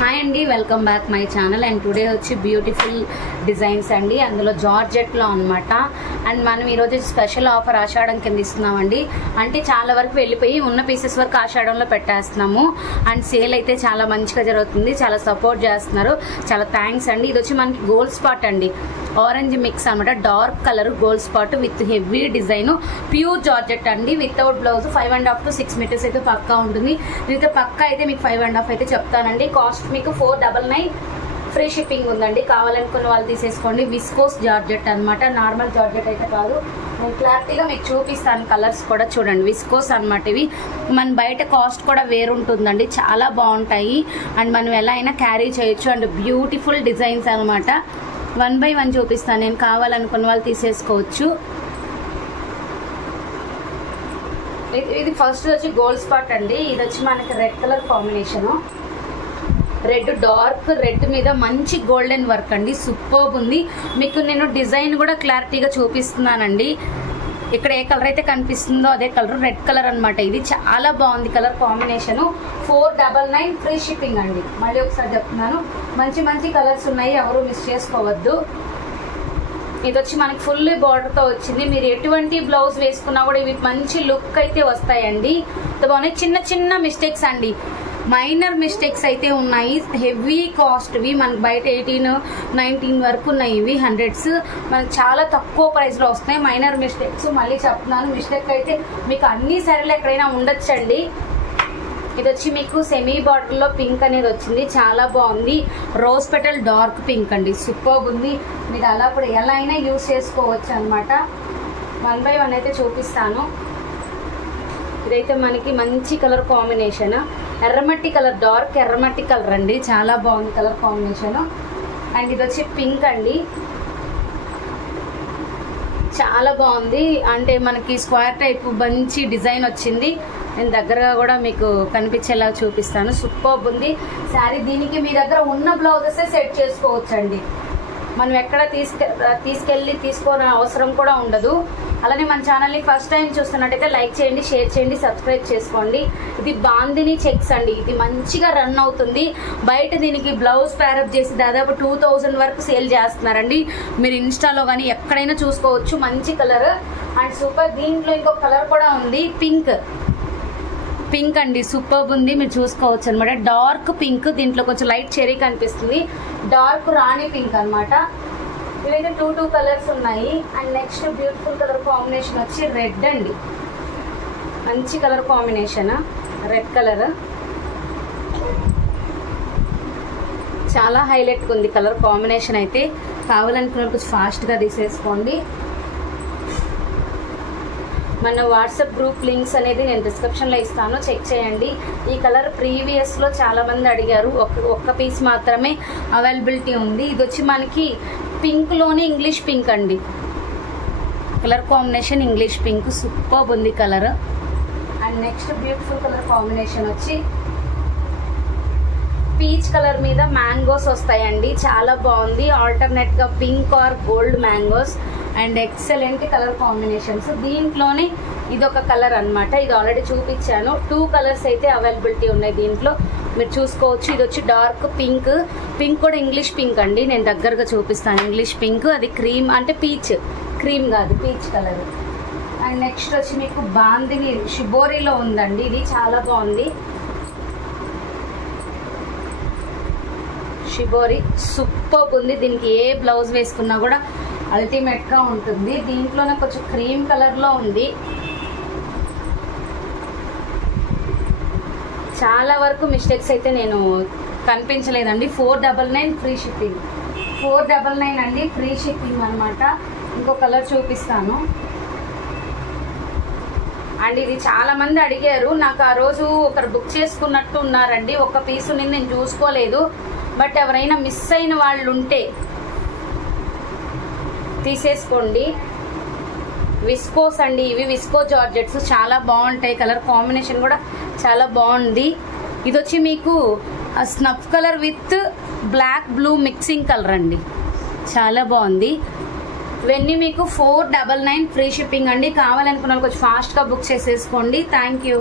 Hi అండి, welcome back my channel. And today వచ్చి beautiful designs అండి, అందులో జార్జెట్లో అనమాట. అండ్ మనం ఈరోజు స్పెషల్ ఆఫర్ ఆషాఢం కింద ఇస్తున్నామండి. అంటే చాలా వరకు వెళ్ళిపోయి ఉన్న పీసెస్ వరకు ఆషాఢంలో పెట్టేస్తున్నాము. అండ్ సేల్ అయితే చాలా మంచిగా జరుగుతుంది, చాలా సపోర్ట్ చేస్తున్నారు, చాలా థ్యాంక్స్ అండి. ఇది వచ్చి మనకి గోల్డ్ స్పాట్ అండి, ఆరెంజ్ మిక్స్ అనమాట, dark colour gold spot with heavy design, pure georgette అండి, వితౌట్ బ్లౌజ్. 5.5 to 6 మీటర్స్ అయితే పక్కా ఉంటుంది. అయితే పక్కా అయితే మీకు 5.5 అయితే చెప్తానండి. కాస్ట్ మీకు 499, ఫ్రీ షిప్పింగ్ ఉందండి. కావాలనుకున్న వాళ్ళు తీసేసుకోండి. విస్కోస్ జార్జెట్ అనమాట, నార్మల్ జార్జెట్ అయితే కాదు. నేను క్లారిటీగా మీకు చూపిస్తాను, కలర్స్ కూడా చూడండి. విస్కోస్ అనమాట. ఇవి మన బయట కాస్ట్ కూడా వేరుంటుందండి, చాలా బాగుంటాయి. అండ్ మనం ఎలా అయినా క్యారీ చేయొచ్చు. అండ్ బ్యూటిఫుల్ డిజైన్స్ అనమాట. 1 by 1 చూపిస్తాను నేను, కావాలనుకున్న వాళ్ళు తీసేసుకోవచ్చు. ఇది ఫస్ట్ వచ్చి గోల్డ్ స్పాట్ అండి. ఇది వచ్చి మనకి red colour combination, red dark red మీద మంచి గోల్డెన్ వర్క్ అండి, సూపర్బ్ ఉంది. మీకు నేను డిజైన్ కూడా క్లారిటీగా చూపిస్తున్నానండి. ఇక్కడ ఏ కలర్ అయితే కనిపిస్తుందో అదే కలర్, రెడ్ కలర్ అనమాట. ఇది చాలా బాగుంది కలర్ కాంబినేషన్. 499, ఫ్రీ షిప్పింగ్ అండి. మళ్ళీ ఒకసారి చెప్తున్నాను, మంచి మంచి కలర్స్ ఉన్నాయి, ఎవరు మిస్ చేసుకోవద్దు. ఇది వచ్చి మనకి ఫుల్ బార్డర్తో వచ్చింది. మీరు ఎటువంటి బ్లౌజ్ వేసుకున్నా కూడా ఇవి మంచి లుక్ అయితే వస్తాయండి. బాగున్నాయి. చిన్న చిన్న మిస్టేక్స్ అండి, మైనర్ మిస్టేక్స్ అయితే ఉన్నాయి. హెవీ కాస్ట్వి మనకి బయట 18, 19 వరకు ఉన్నాయి. ఇవి హండ్రెడ్స్, మనకి చాలా తక్కువ ప్రైస్లో వస్తాయి. మైనర్ మిస్టేక్స్ మళ్ళీ చెప్తున్నాను, మిస్టేక్ అయితే మీకు అన్ని సరేలు ఎక్కడైనా ఉండొచ్చండి. ఇది వచ్చి మీకు సెమీ బార్డర్లో పింక్ అనేది వచ్చింది, చాలా బాగుంది. రోజ్ పెటల్ డార్క్ పింక్ అండి, సూపర్బ్ ఉంది. మీరు అలా కూడా ఎలా అయినా యూజ్ చేసుకోవచ్చు అనమాట. 1 by 1 అయితే చూపిస్తాను. ఇదైతే మనకి మంచి కలర్ కాంబినేషన్, ఎర్రమట్టి కలర్, డార్క్ ఎర్రమట్టి కలర్ అండి, చాలా బాగుంది కలర్ కాంబినేషన్. అండ్ ఇది వచ్చి పింక్ అండి, చాలా బాగుంది. అంటే మనకి స్క్వేర్ టైప్ మంచి డిజైన్ వచ్చింది. నేను దగ్గరగా కూడా మీకు కనిపించేలా చూపిస్తాను, సూపర్బ్ ఉంది శారీ. దీనికి మీ దగ్గర ఉన్న బ్లౌజెసే సెట్ చేసుకోవచ్చండి, మనం ఎక్కడ తీసుకెళ్ళి తీసుకోని అవసరం కూడా ఉండదు. అలానే మన ఛానల్ని ఫస్ట్ టైం చూస్తున్నట్టయితే లైక్ చేయండి, షేర్ చేయండి, సబ్స్క్రైబ్ చేసుకోండి. ఇది బాందిని చెక్స్ అండి, ఇది మంచిగా రన్ అవుతుంది. బయట దీనికి బ్లౌజ్ ప్యారప్ చేసి దాదాపు 2000 వరకు సేల్ చేస్తున్నారండి. మీరు ఇన్స్టాలో కానీ ఎక్కడైనా చూసుకోవచ్చు. మంచి కలర్ అండ్ సూపర్. దీంట్లో ఇంకొక కలర్ కూడా ఉంది, పింక్ అండి, సూపర్బ్ ఉంది, మీరు చూసుకోవచ్చు అనమాట. డార్క్ పింక్, దీంట్లో కొంచెం లైట్ చెరీ కనిపిస్తుంది, డార్క్ రాణి పింక్ అనమాట. ఇవైతే 2 కలర్స్ ఉన్నాయి. And next beautiful colour combination వచ్చి రెడ్ అండి, మంచి కలర్ కాంబినేషన్, రెడ్ కలర్ చాలా హైలైట్గా ఉంది కలర్ కాంబినేషన్ అయితే. కావాలనుకున్న కొంచెం ఫాస్ట్గా తీసేసుకోండి. మన వాట్సాప్ గ్రూప్ లింక్స్ అనేది నేను డిస్క్రిప్షన్లో ఇస్తాను, చెక్ చేయండి. ఈ కలర్ ప్రీవియస్లో చాలామంది అడిగారు, ఒక్క పీస్ మాత్రమే అవైలబిలిటీ ఉంది. ఇది వచ్చి మనకి పింక్లోనే ఇంగ్లీష్ పింక్ అండి, colour combination English pink, superb ఉంది colour. And next beautiful colour combination వచ్చి పీచ్ కలర్ మీద మ్యాంగోస్ వస్తాయండి, చాలా బాగుంది. ఆల్టర్నేట్గా pink or gold mangoes and excellent colour combinations. దీంట్లోనే ఇదొక కలర్ అనమాట, ఇది ఆల్రెడీ చూపించాను. 2 కలర్స్ అయితే అవైలబిలిటీ ఉన్నాయి దీంట్లో, మీరు చూసుకోవచ్చు. ఇది వచ్చి డార్క్ పింక్, పింక్ కూడా ఇంగ్లీష్ పింక్ అండి, నేను దగ్గరగా చూపిస్తాను. ఇంగ్లీష్ పింక్, అది క్రీమ్ అంటే పీచ్, క్రీమ్ కాదు పీచ్ కలర్. అండ్ నెక్స్ట్ వచ్చి మీకు బాందిని షిబోరీలో ఉందండి, ఇది చాలా బాగుంది. షిబోరి సూపర్బ్ ఉంది, దీనికి ఏ బ్లౌజ్ వేసుకున్నా కూడా అల్టిమేట్గా ఉంటుంది. దీంట్లోనే కొంచెం క్రీమ్ కలర్లో ఉంది, చాలా వరకు మిస్టేక్స్ అయితే నేను కనిపించలేదండి. 499, ఫ్రీ షిప్పింగ్. 499 అండి, ఫ్రీ షిప్పింగ్ అనమాట. ఇంకో కలర్ చూపిస్తాను. అండ్ ఇది చాలా మంది అడిగారు, నాకు ఆ రోజు ఒకరు బుక్ చేసుకున్నట్టు ఉన్నారండి. ఒక పీసు నేను చూసుకోలేదు, బట్ ఎవరైనా మిస్ అయిన వాళ్ళు ఉంటే తీసేసుకోండి. విస్కోస్ అండి, ఇవి విస్కో జార్జెట్స్, చాలా బాగుంటాయి. కలర్ కాంబినేషన్ కూడా చాలా బాగుంది. ఇది వచ్చి మీకు snuff colour with black blue mixing colour అండి, చాలా బాగుంది. ఇవన్నీ మీకు 499, ఫ్రీ షిప్పింగ్ అండి. కావాలనుకున్న కొంచెం ఫాస్ట్గా బుక్ చేసేసుకోండి. Thank you.